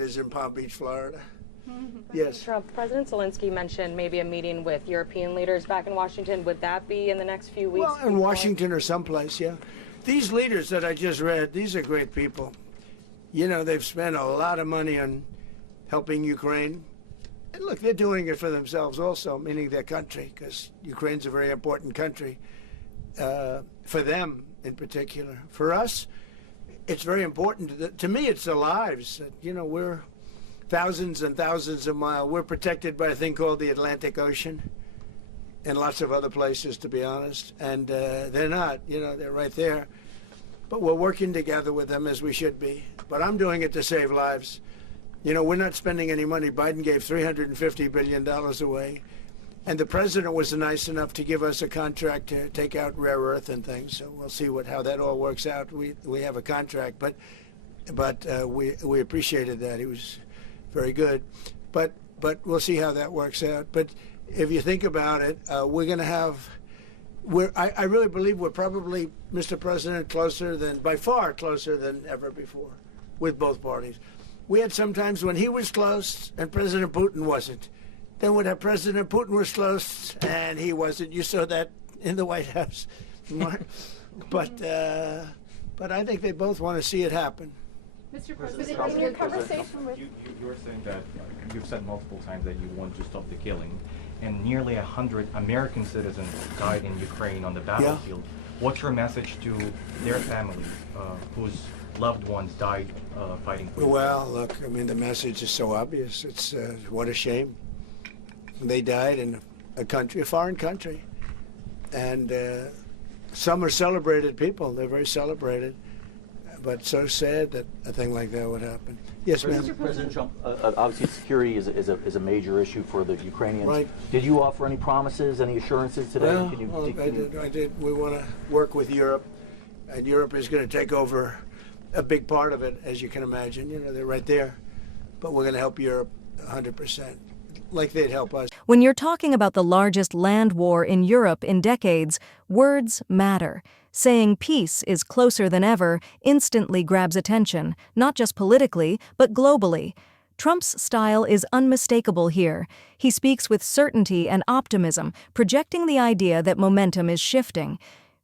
it is in Palm Beach, Florida. Yes. Trump, President Zelensky mentioned maybe a meeting with European leaders back in Washington. Would that be in the next few weeks? Well, in Washington or someplace, yeah. These leaders that I just read, these are great people. You know, they've spent a lot of money on helping Ukraine. And look, they're doing it for themselves also, meaning their country, because Ukraine's a very important country for them in particular. For us, it's very important. To me, it's the lives. You know, we're thousands and thousands of miles. We're protected by a thing called the Atlantic Ocean and lots of other places, to be honest. And they're not, you know, they're right there. But we're working together with them as we should be. But I'm doing it to save lives. You know, we're not spending any money. Biden gave $350 billion away. And the president was nice enough to give us a contract to take out rare earth and things. So we'll see how that all works out. We have a contract, but we appreciated that. He was very good, but we'll see how that works out. But if you think about it, we're going to have. I really believe we're probably, Mr. President, by far closer than ever before, with both parties. We had some times when he was close and President Putin wasn't. Then when President Putin was close and he wasn't, you saw that in the White House. But I think they both want to see it happen. Mr. President, in your conversation with... You're saying that you've said multiple times that you want to stop the killing, and nearly 100 American citizens died in Ukraine on the battlefield. Yeah. What's your message to their families whose loved ones died fighting for Ukraine? Well, look, I mean, the message is so obvious. It's what a shame. They died in a foreign country. And some are celebrated people. They're very celebrated. But so sad that a thing like that would happen. Yes, ma'am. President Trump, obviously security is a major issue for the Ukrainians. Right. Did you offer any promises, any assurances today? Well, I did. We want to work with Europe, and Europe is going to take over a big part of it, as you can imagine. You know, they're right there. But we're going to help Europe 100%, like they'd help us. When you're talking about the largest land war in Europe in decades, words matter. Saying peace is closer than ever instantly grabs attention, not just politically, but globally. Trump's style is unmistakable here. He speaks with certainty and optimism, projecting the idea that momentum is shifting.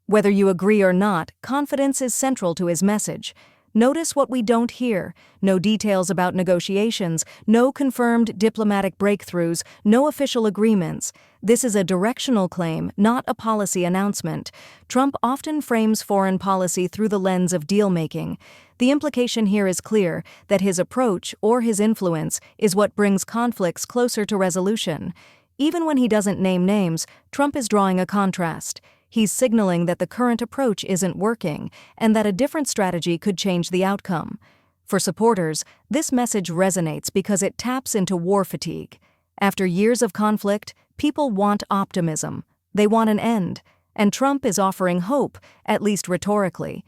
Whether you agree or not, confidence is central to his message. Notice what we don't hear. No details about negotiations, no confirmed diplomatic breakthroughs, no official agreements. This is a directional claim, not a policy announcement. Trump often frames foreign policy through the lens of deal-making. The implication here is clear, that his approach or his influence is what brings conflicts closer to resolution. Even when he doesn't name names, Trump is drawing a contrast. He's signaling that the current approach isn't working and that a different strategy could change the outcome. For supporters, this message resonates because it taps into war fatigue. After years of conflict, people want optimism. They want an end. And Trump is offering hope, at least rhetorically.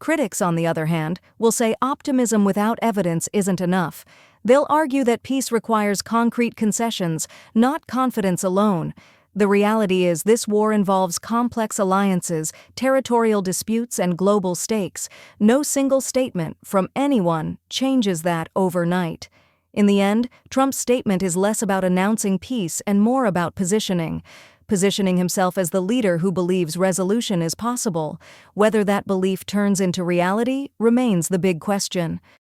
Critics, on the other hand, will say optimism without evidence isn't enough. They'll argue that peace requires concrete concessions, not confidence alone. The reality is this war involves complex alliances, territorial disputes, and global stakes. No single statement from anyone changes that overnight. In the end, Trump's statement is less about announcing peace and more about positioning himself as the leader who believes resolution is possible. Whether that belief turns into reality remains the big question.